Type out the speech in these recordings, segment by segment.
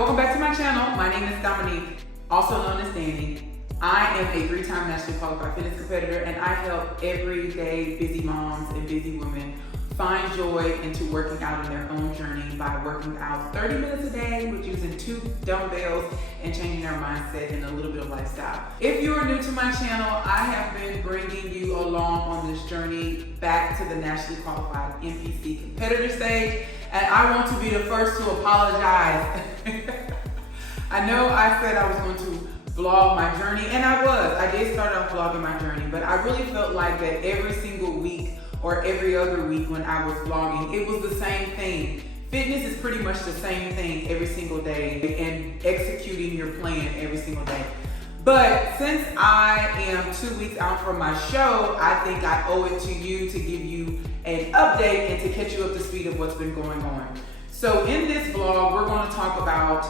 welcome back to my channel. My name is Dominique, also known as Danny. I am a 3-time nationally qualified fitness competitor, and I help everyday busy moms and busy women find joy into working out in their own journey by working out 30 minutes a day with using 2 dumbbells and changing their mindset and a little bit of lifestyle. If you are new to my channel, I have been bringing you along on this journey back to the nationally qualified NPC competitor stage, and I want to be the first to apologize. I know I said I was going to vlog my journey, and I did start off vlogging my journey, but I really felt like that every single week or every other week when I was vlogging, it was the same thing. Fitness is pretty much the same thing every single day and executing your plan every single day. But since I am 2 weeks out from my show, I think I owe it to you to give you an update and to catch you up to speed of what's been going on. So in this vlog, we're going to talk about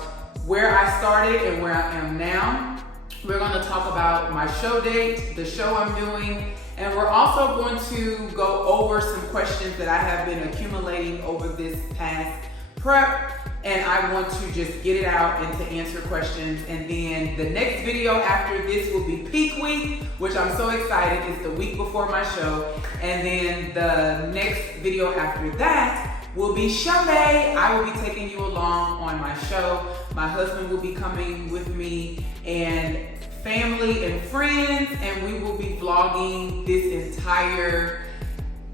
where I started and where I am now. We're going to talk about my show date, the show I'm doing, and we're also going to go over some questions that I have been accumulating over this past prep, and I want to just get it out and to answer questions. And then the next video after this will be peak week, which I'm so excited. It's the week before my show. And then the next video after that will be show day. I will be taking you along on my show. My husband will be coming with me, and family and friends, and we will be vlogging this entire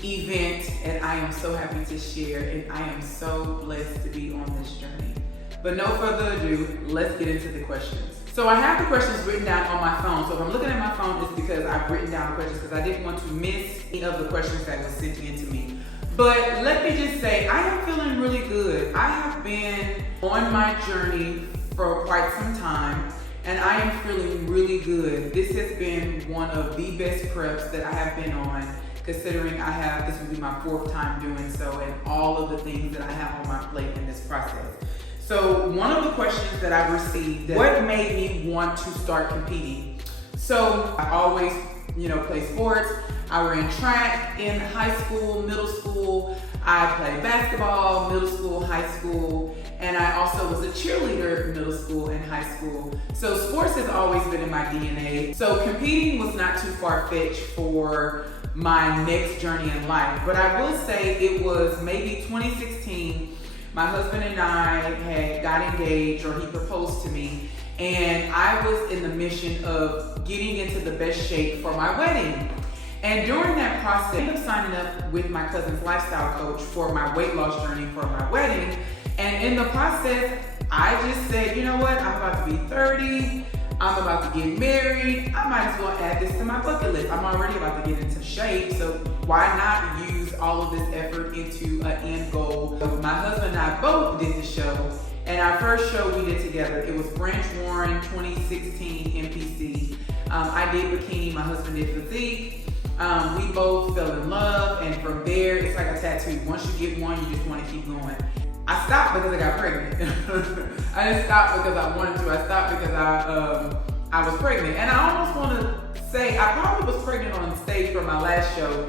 event, and I am so happy to share, and I am so blessed to be on this journey. But no further ado, let's get into the questions. So I have the questions written down on my phone. So if I'm looking at my phone, it's because I've written down the questions because I didn't want to miss any of the questions that were sent in to me. But let me just say, I am feeling really good. I have been on my journey for quite some time, and I am feeling really good. This has been one of the best preps that I have been on, considering this will be my 4th time doing so, and all of the things that I have on my plate in this process. So one of the questions that I received, what made me want to start competing? So I always, play sports. I ran track in high school, middle school. I played basketball, middle school, high school, and I also was a cheerleader in middle school and high school. So sports has always been in my DNA. So competing was not too far-fetched for my next journey in life. But I will say it was maybe 2016, my husband and I had got engaged, or he proposed to me, and I was in the mission of getting into the best shape for my wedding. And during that process, I ended up signing up with my cousin's lifestyle coach for my weight loss journey for my wedding. And in the process, I just said, you know what, I'm about to be 30, I'm about to get married, I might as well add this to my bucket list. I'm already about to get into shape, so why not use all of this effort into an end goal? My husband and I both did the show, and our first show we did together, it was Branch Warren 2016 NPC. I did Bikini, my husband did Physique. We both fell in love, and from there, it's like a tattoo. Once you get one, you just want to keep going. I stopped because I got pregnant. I didn't stop because I wanted to. I stopped because I was pregnant. And I almost want to say I probably was pregnant on stage for my last show,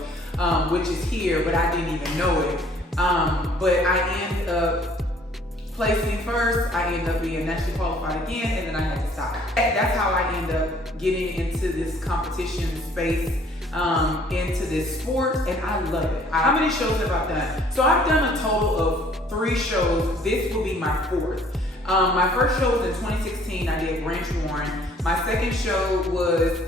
which is here, but I didn't even know it. But I ended up placing first. I ended up being nationally qualified again, and then I had to stop. That's how I ended up getting into this competition space, into this sport, and I love it. How many shows have I done? So I've done a total of 3 shows. This will be my 4th. My first show was in 2016. I did Branch Warren. My second show was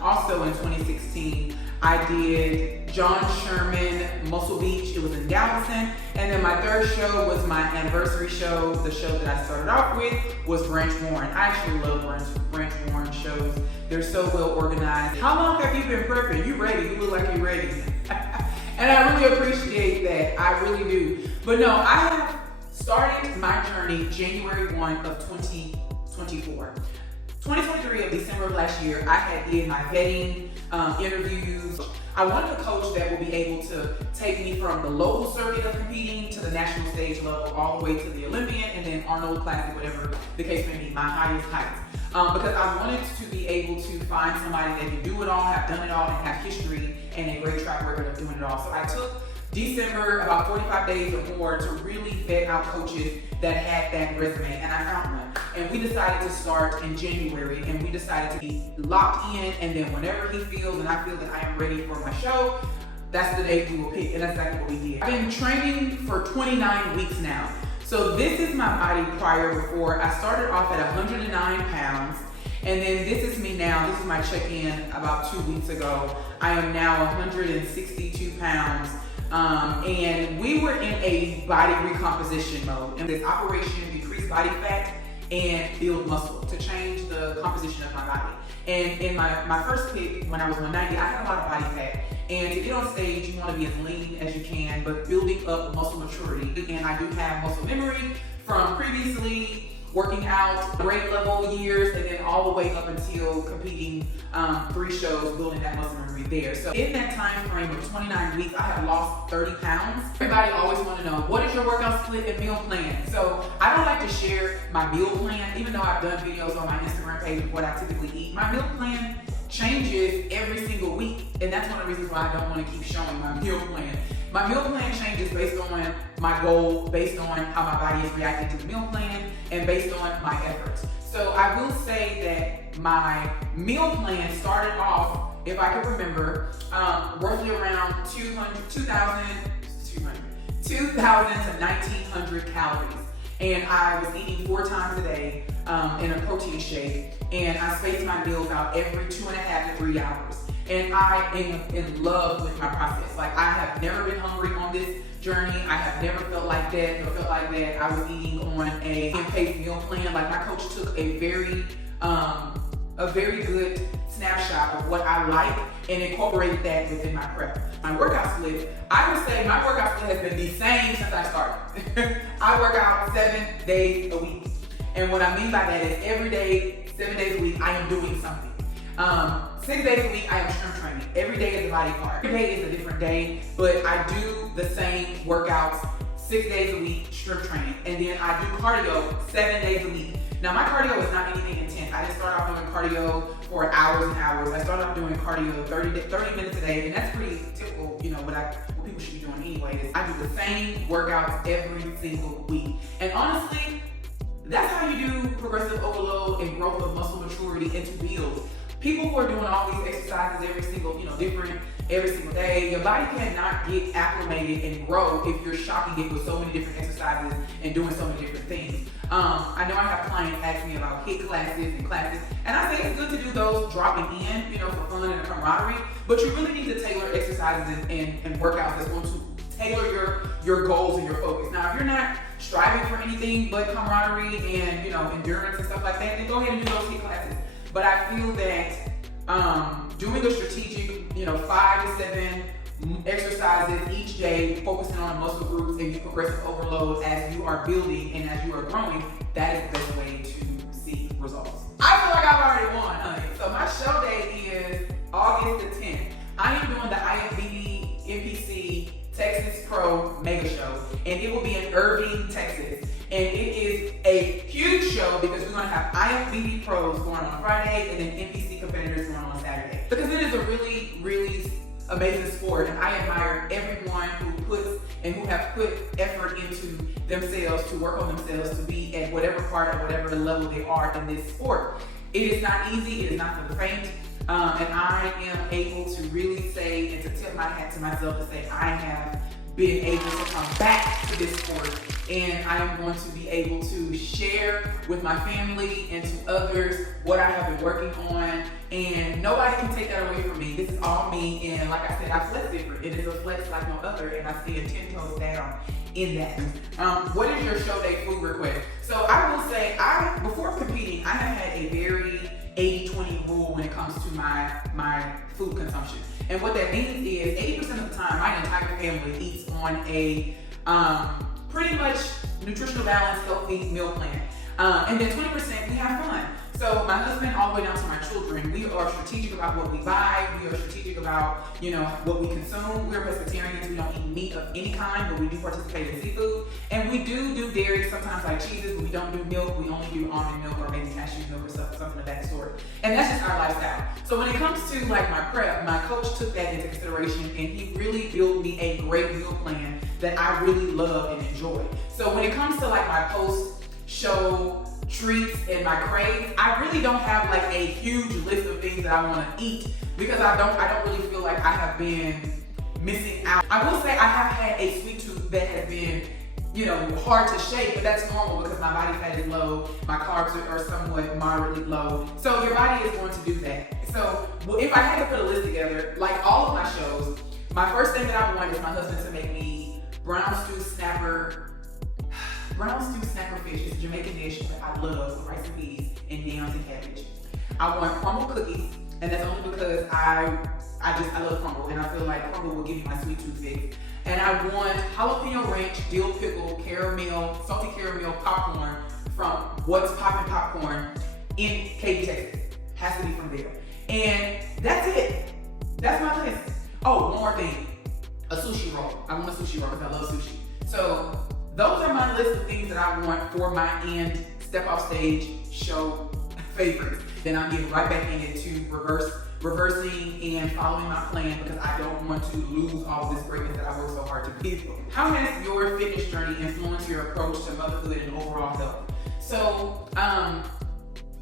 also in 2016. I did John Sherman, Muscle Beach. It was in Galveston. And then my 3rd show was my anniversary show. The show that I started off with was Branch Warren. I actually love Branch Warren shows. They're so well organized. How long have you been prepping? You ready? You look like you're ready. And I really appreciate that. I really do. But no, I have started my journey January 1 of 2024. 2023 of December of last year, I had did my vetting interviews. I wanted a coach that will be able to take me from the local circuit of competing to the national stage level, all the way to the Olympian, and then Arnold Classic, whatever the case may be, my highest heights. Because I wanted to be able to find somebody that can do it all, have done it all, and have history and a great track record of doing it all. So I took December, about 45 days or more, to really vet out coaches that had that resume, and I found one. And we decided to start in January, and we decided to be locked in, and then whenever he feels and I feel that I am ready for my show, that's the day we will pick, and that's exactly what we did. I've been training for 29 weeks now. So this is my body prior before. I started off at 109 pounds, and then this is me now. This is my check-in about 2 weeks ago. I am now 162 pounds. And we were in a body recomposition mode. And this operation decreased body fat and build muscle to change the composition of my body. And in my first pick, when I was 190, I had a lot of body fat. And to get on stage, you want to be as lean as you can, but building up muscle maturity. And I do have muscle memory from previously working out grade level years, and then all the way up until competing 3 shows, building that muscle memory there. So in that time frame of 29 weeks, I have lost 30 pounds. Everybody always want to know, what is your workout split and meal plan? So I don't like to share my meal plan, even though I've done videos on my Instagram page of what I typically eat. My meal plan changes every single week, and that's one of the reasons why I don't want to keep showing my meal plan. My meal plan changes based on my goal, based on how my body is reacting to the meal plan, and based on my efforts. So I will say that my meal plan started off, if I can remember, roughly around 2,000 to 1,900 calories. And I was eating 4 times a day in a protein shake, and I spaced my meals out every 2.5 to 3 hours. And I am in love with my process. Like, I have never been hungry on this journey. I have never felt like that or felt like that. I was eating on a in-pace meal plan. Like, my coach took a very good snapshot of what I like and incorporated that within my prep. My workout split, I would say my workout split has been the same since I started. I work out 7 days a week. And what I mean by that is every day, 7 days a week, I am doing something. 6 days a week, I am strength training. Every day is a body part. Every day is a different day, but I do the same workouts 6 days a week, strength training. And then I do cardio 7 days a week. Now, my cardio is not anything intense. I didn't start off doing cardio for hours and hours. I started off doing cardio 30 minutes a day, and that's pretty typical, you know, what people should be doing anyway. I do the same workouts every single week. And honestly, that's how you do progressive overload and growth of muscle maturity into builds. People who are doing all these exercises every single day, your body cannot get acclimated and grow if you're shocking it with so many different exercises and doing so many different things. I know I have clients ask me about HIIT classes, and I say it's good to do those dropping in, you know, for fun and camaraderie, but you really need to tailor exercises and workouts that's going to tailor your goals and your focus. Now, if you're not striving for anything but camaraderie and, you know, endurance and stuff like that, then go ahead and do those HIIT classes. But I feel that doing a strategic, 5 to 7 exercises each day, focusing on muscle groups and progressive overload as you are building and as you are growing, that is the best way to see results. I feel like I've already won, honey. So my show day is August the 10th. I am doing the IFBB NPC Texas Pro Mega Show, and it will be in Irving, Texas. And it is a huge show because we're going to have IFBB pros going on Friday and then NPC competitors going on Saturday. Because it is a really, really amazing sport, and I admire everyone who have put effort into themselves to work on themselves to be at whatever part or whatever level they are in this sport. It is not easy. It is not for the faint. And I am able to really say and to tip my hat to myself and say I have been able to come back to this sport, and I am going to be able to share with my family and to others what I have been working on, and nobody can take that away from me. This is all me, and like I said, I flex different. It is a flex like no other, and I stand 10 toes down in that. What is your show day food request? So I will say, before competing, I have had a very 80-20 rule when it comes to my food consumption. And what that means is 80% of the time, my entire family eats on a pretty much nutritional balanced, healthy meal plan. And then 20% we have fun. So my husband all the way down to my children, we are strategic about what we buy. We are strategic about, what we consume. We're pescatarians. We don't eat meat of any kind, but we do participate in seafood. And we do dairy, sometimes like cheeses, but we don't do milk. We only do almond milk or maybe cashew milk or something something of that sort. And that's just our lifestyle. So when it comes to like my prep, my coach took that into consideration and he really built me a great meal plan that I really love and enjoy. So when it comes to like my post-show treats and my craves, I really don't have like a huge list of things that I want to eat because I don't really feel like I have been missing out. I will say I have had a sweet tooth that has been, you know, hard to shake, but that's normal because my body fat is low, my carbs are somewhat moderately low. So your body is going to do that. So if I had to put a list together, like all of my shows, my first thing that I want is my husband to make me brown stew snapper fish. It's a Jamaican dish that I love with rice and peas and yams and cabbage. I want crumble cookies, and that's only because I love crumble, and I feel like crumble will give me my sweet tooth fix. And I want jalapeno ranch, dill pickle, caramel, salty caramel popcorn from What's Poppin' Popcorn in Katy, Texas. Has to be from there. And that's it. That's my list. Oh, one more thing. A sushi roll. I want a sushi roll because I love sushi. So those are my list of things that I want for my end step off stage show favorites. Then I'm getting right back into reversing and following my plan because I don't want to lose all this greatness that I work so hard to give. How has your fitness journey influenced your approach to motherhood and overall health? So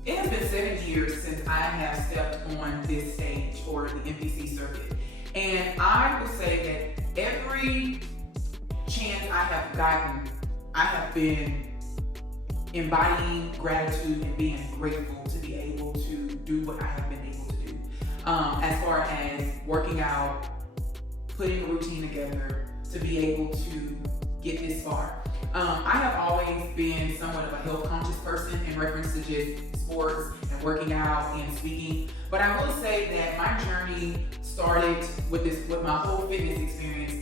it has been 7 years since I have stepped on this stage or the NPC circuit. And I would say that every chance I have gotten, I have been embodying gratitude and being grateful to be able to do what I have been able to do. As far as working out, putting a routine together to be able to get this far. I have always been somewhat of a health conscious person in reference to just sports and working out and speaking. But I will say that my journey started with my whole fitness experience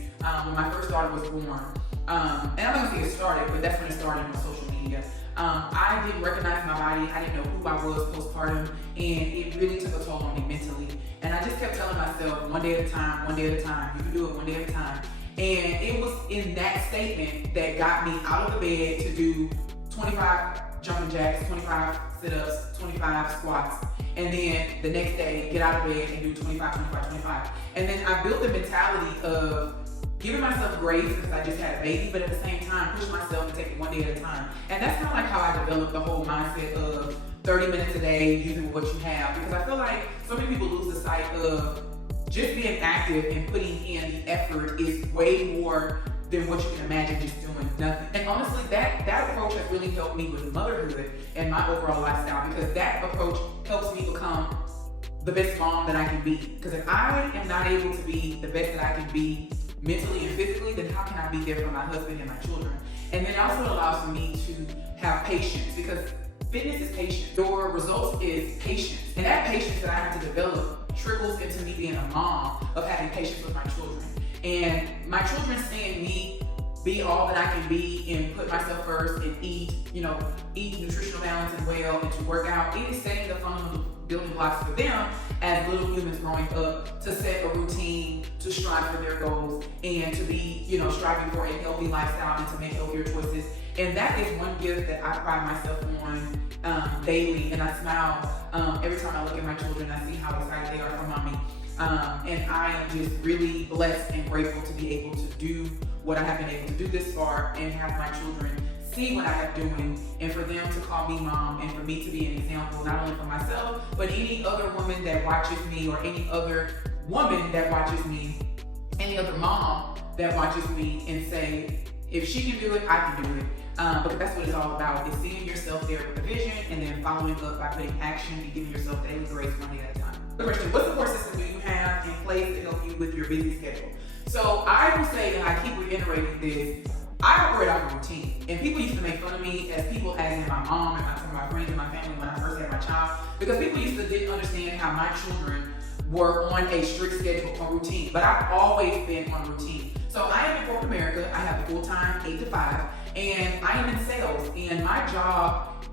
when my first daughter was born. And I'm not gonna say it started, but that's when it started on social media. I didn't recognize my body. I didn't know who I was postpartum, and it really took a toll on me mentally. And I just kept telling myself, one day at a time, one day at a time. You can do it one day at a time. And it was in that statement that got me out of the bed to do 25 jumping jacks, 25 sit-ups, 25 squats. And then the next day, get out of bed and do 25, 25, 25. And then I built the mentality of giving myself grace because I just had a baby, but at the same time, push myself and take it one day at a time. And that's kind of like how I developed the whole mindset of 30 minutes a day, using what you have. Because I feel like so many people lose the sight of just being active and putting in the effort is way more than what you can imagine just doing nothing. And honestly, that approach has really helped me with motherhood and my overall lifestyle because that approach helps me become the best mom that I can be. Because if I am not able to be the best that I can be mentally and physically, then how can I be there for my husband and my children? And then it also allows for me to have patience because fitness is patience. Your results is patience. And that patience that I have to develop trickles into me being a mom of having patience with my children. And my children seeing me be all that I can be and put myself first and eat nutritional balance and well and to work out, it is setting the fundamental building blocks for them as little humans growing up to set a routine, to strive for their goals, and to be, striving for a healthy lifestyle and to make healthier choices. And that is one gift that I pride myself on daily. And I smile every time I look at my children. I see how excited they are for mommy. And I am just really blessed and grateful to be able to do what I have been able to do this far and have my children see what I am doing and for them to call me mom and for me to be an example not only for myself but any other woman that watches me or any other woman that watches me, any other mom that watches me and say, if she can do it, I can do it. Because that's what it's all about, is seeing yourself there with a vision and then following up by putting action and giving yourself daily grace one day at a time. The question, what support system do you have in place to help you with your busy schedule? So I will say, and I keep reiterating this, I operate off a routine. And people used to make fun of me as people, as in my mom and some of my friends and my family when I first had my child, because people didn't understand how my children were on a strict schedule or routine. But I've always been on routine. So I am in corporate America. I have a full-time 8 to 5, and I am in sales. And my job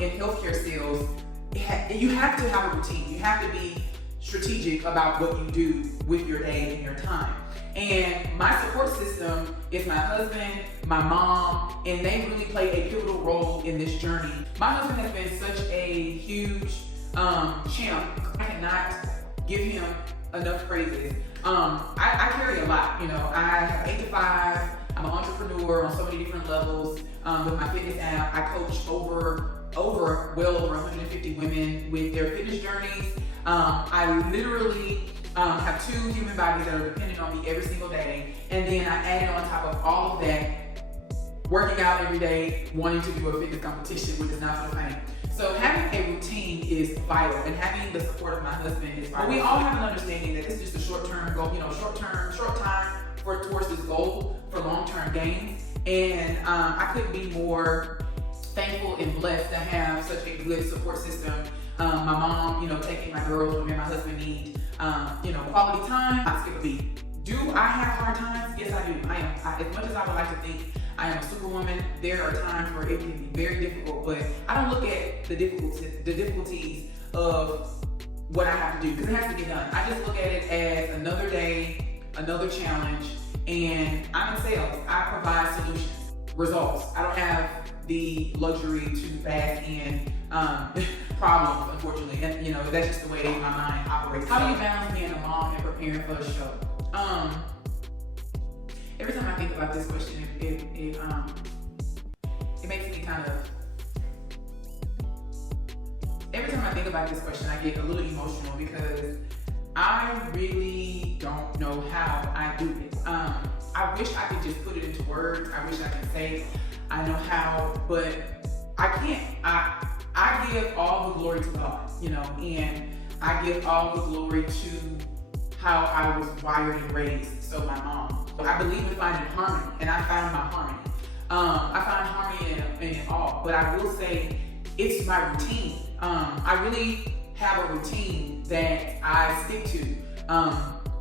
in healthcare sales, you have to have a routine. You have to be strategic about what you do with your day and your time. And my support system is my husband, my mom, and they really play a pivotal role in this journey. My husband has been such a huge champ. I cannot give him enough praises. I carry a lot, you know. I have 8 to 5. I'm an entrepreneur on so many different levels. With my fitness app, I coach well over 150 women with their fitness journeys. I literally have 2 human bodies that are dependent on me every single day. And then I added on top of all of that, working out every day, wanting to do a fitness competition, which is not for the faint. So having a routine is vital, and having the support of my husband is vital. But we all have an understanding that this is just a short-term goal, you know, short time towards this goal for long-term gains. And I couldn't be more thankful and blessed to have such a good support system. My mom, you know, taking my girls when me and my husband need, you know, quality time. I skip a beat. Do I have hard times? Yes, I do. As much as I would like to think I am a superwoman, there are times where it can be very difficult, but I don't look at the difficulties of what I have to do, because it has to get done. I just look at it as another day, another challenge, and I'm in sales. I provide solutions, results. I don't have the luxury to bask in problems, unfortunately. And you know, that's just the way my mind operates. How do you balance being a mom and preparing for the show? Every time I think about this question, it makes me kind of. Every time I think about this question, I get a little emotional because I really don't know how I do it. I wish I could just put it into words. I wish I could say I know how, but I can't. I give all the glory to God, you know, and I give all the glory to how I was wired and raised. So my mom. I believe in finding harmony, and I found my harmony. I find harmony in it all, but I will say it's my routine. I really have a routine that I stick to,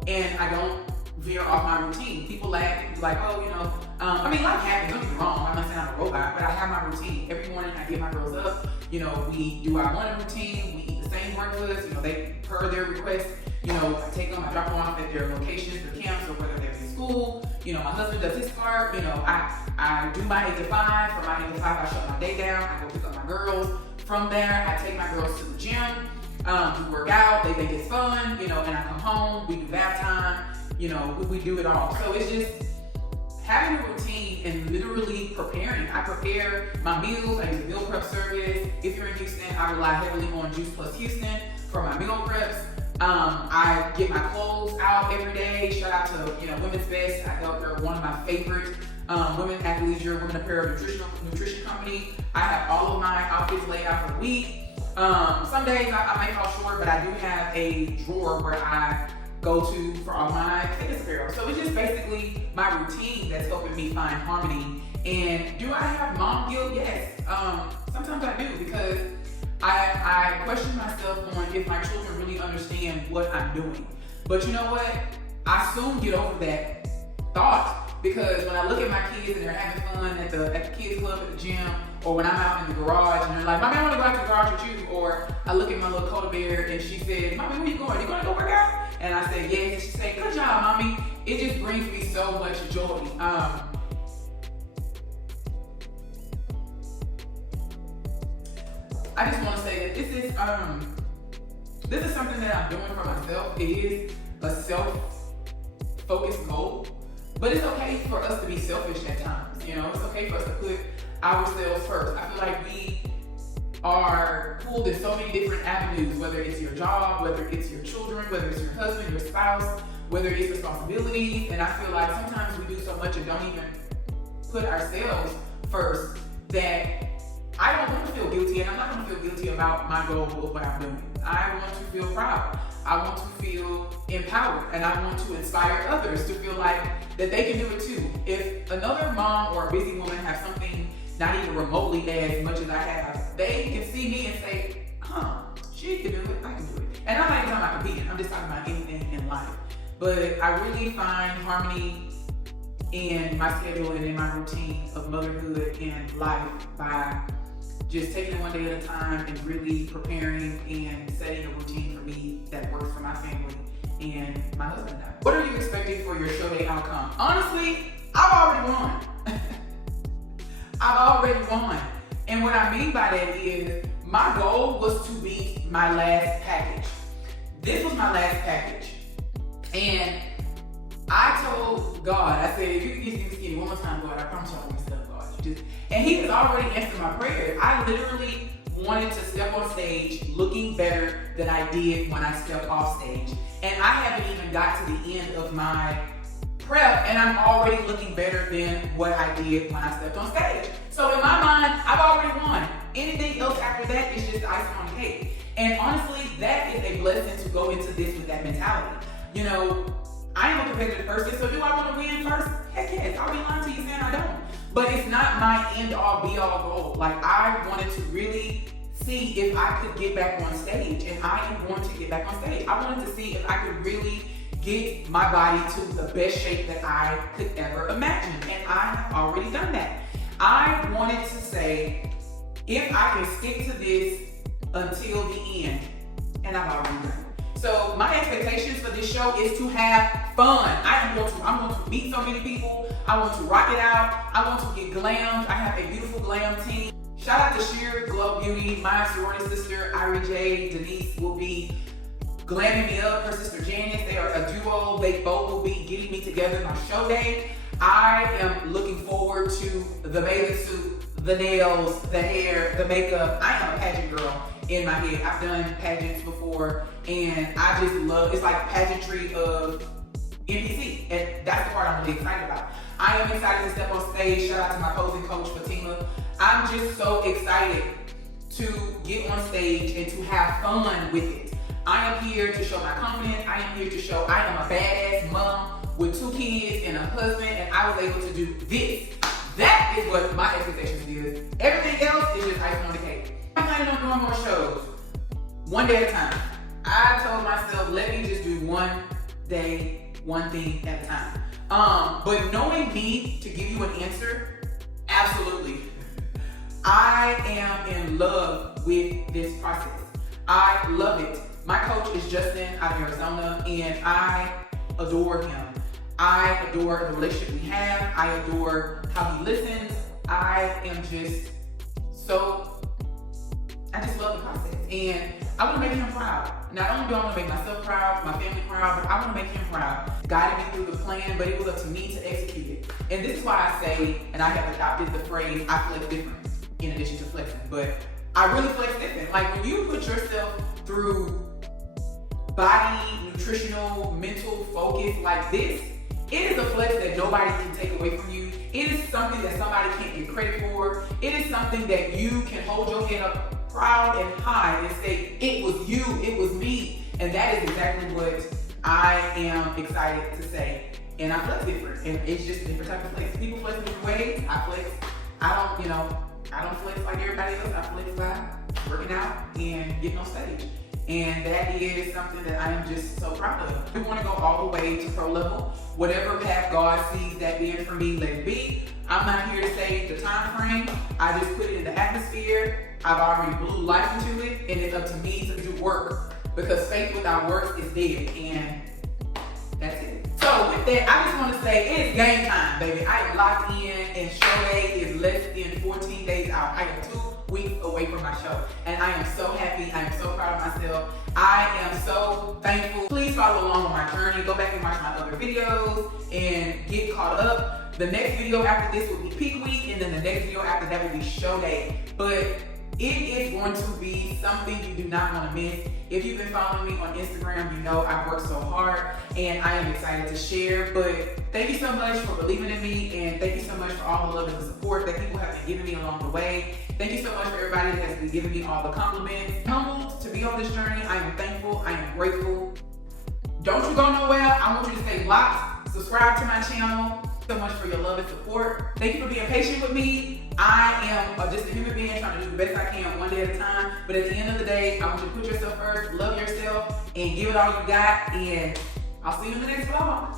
and I don't veer off my routine. People laugh and be like, oh, you know, I mean, life happens, don't get me wrong, I'm not saying I'm a robot, but I have my routine. Every morning I get my girls up, you know, we do our morning routine, we eat the same breakfast, you know, they, per their request, you know, I take them, I drop them off at their locations, their camps, or whether they're in school, you know, my husband does his part, you know, I do my 8 to 5, from my 8 to 5 I shut my day down, I go pick up my girls, from there I take my girls to the gym, we work out, they think it's fun, you know, and I come home, we do bath time, you know, we do it all. So it's just having a routine and literally preparing. I prepare my meals, I use a meal prep service. If you're in Houston, I rely heavily on juiceplushouston for my meal preps. I get my clothes out every day. Shout out to, you know, Women's Best. I help her, one of my favorite women athleisure, women apparel nutrition company. I have all of my outfits laid out for the week. Some days I may fall short, but I do have a drawer where I go to for all my fitness apparel. So it's just basically my routine that's helping me find harmony. And do I have mom guilt? Yes. Sometimes I do, because I question myself on if my children really understand what I'm doing. But you know what? I soon get over that thought, because when I look at my kids and they're having fun at the kids club at the gym, or when I'm out in the garage and they're like, Mommy, I want to go out to the garage with you. Or I look at my little Coda bear and she says, Mommy, where you going? You going to go work out? And I say, yes. And she said, good job, Mommy. It just brings me so much joy. I just want to say that this is something that I'm doing for myself. It is a self-focused goal, but it's okay for us to be selfish at times. You know, it's okay for us to put ourselves first. I feel like we are pulled in so many different avenues, whether it's your job, whether it's your children, whether it's your husband, your spouse, whether it's responsibilities. And I feel like sometimes we do so much and don't even put ourselves first that I don't want to feel guilty, and I'm not going to feel guilty about my goal of what I'm doing. I want to feel proud. I want to feel empowered, and I want to inspire others to feel like that they can do it too. If another mom or a busy woman have something not even remotely as much as I have, they can see me and say, she can do it, I can do it. And I'm not even talking about competing, I'm just talking about anything in life. But I really find harmony in my schedule and in my routine of motherhood and life by just taking it one day at a time and really preparing and setting a routine for me that works for my family and my husband now. What are you expecting for your show day outcome? Honestly, I've already won. I've already won. And what I mean by that is my goal was to beat my last package. This was my last package. And I told God, I said, if you can get skinny one more time, God, I promise y'all I'm gonna step, God. And he has already answered my prayers. I literally wanted to step on stage looking better than I did when I stepped off stage. And I haven't even got to the end of my prep and I'm already looking better than what I did when I stepped on stage. So in my mind, I've already won. Anything else after that is just icing on the cake. And honestly, that is a blessing to go into this with that mentality. You know, I am a competitive person, so do I want to win first? Heck yes, I'll be lying to you saying I don't. But it's not my end all be all goal. Like, I wanted to really see if I could get back on stage, and I am going to get back on stage. I wanted to see if I could really get my body to the best shape that I could ever imagine, and I have already done that. I wanted to say, if I can stick to this until the end, and I've already done it. So my expectations for this show is to have fun. I'm going to meet so many people. I want to rock it out. I want to get glammed. I have a beautiful glam team. Shout out to Sheer Glow Beauty. My sorority sister, Irie J, Denise, will be glamming me up. Her sister Janice, they are a duo. They both will be getting me together on show day. I am looking forward to the bathing suit, the nails, the hair, the makeup. I am a pageant girl in my head. I've done pageants before, and I just love, it's like pageantry of NPC, and that's the part I'm really excited about. I am excited to step on stage. Shout out to my posing coach, Fatima. I'm just so excited to get on stage and to have fun with it. I am here to show my confidence. I am here to show I am a badass mom with 2 kids and a husband, and I was able to do this. That is what my expectations is. Everything else is just icing on the cake. I'm planning on doing more shows, one day at a time. I told myself, let me just do one day, one thing at a time. But knowing me to give you an answer, absolutely. I am in love with this process. I love it. My coach is Justin out of Arizona, and I adore him. I adore the relationship we have. I adore how he listens. I just love the process. And I want to make him proud. Not only do I want to make myself proud, my family proud, but I want to make him proud. Guided me through the plan, but it was up to me to execute it. And this is why I say, and I have adopted the phrase, I flex different, in addition to flexing. But I really flex different. Like, when you put yourself through body, nutritional, mental focus like this, it is a flex that nobody can take away from you. It is something that somebody can't get credit for. It is something that you can hold your head up proud and high and say, it was you, it was me. And that is exactly what I am excited to say. And I flex different. And it's just a different type of flex. People flex different ways. I flex. I don't flex like everybody else. I flex by working out and getting on stage. And that is something that I am just so proud of. We want to go all the way to pro level. Whatever path God sees that being for me, let it be. I'm not here to say the time frame. I just put it in the atmosphere. I've already blew life into it, and it's up to me to do work, because faith without works is dead, and that's it. So with that, I just want to say it's game time, baby. I am locked in, and show day is less than 14 days out. I am 2 weeks away from my show, and I am so happy. I am so proud of myself. I am so thankful. Please follow along on my journey. Go back and watch my other videos and get caught up. The next video after this will be peak week, and then the next video after that will be show day. But it is going to be something you do not want to miss. If you've been following me on Instagram, you know I've worked so hard, and I am excited to share. But thank you so much for believing in me, and thank you so much for all the love and the support that people have been giving me along the way. Thank you so much for everybody that has been giving me all the compliments. I'm humbled to be on this journey. I am thankful. I am grateful. Don't you go nowhere. I want you to stay locked. Subscribe to my channel. So much for your love and support. Thank you for being patient with me. I am just a human being trying to do the best I can one day at a time. But at the end of the day, I want you to put yourself first, love yourself, and give it all you got. And I'll see you in the next vlog.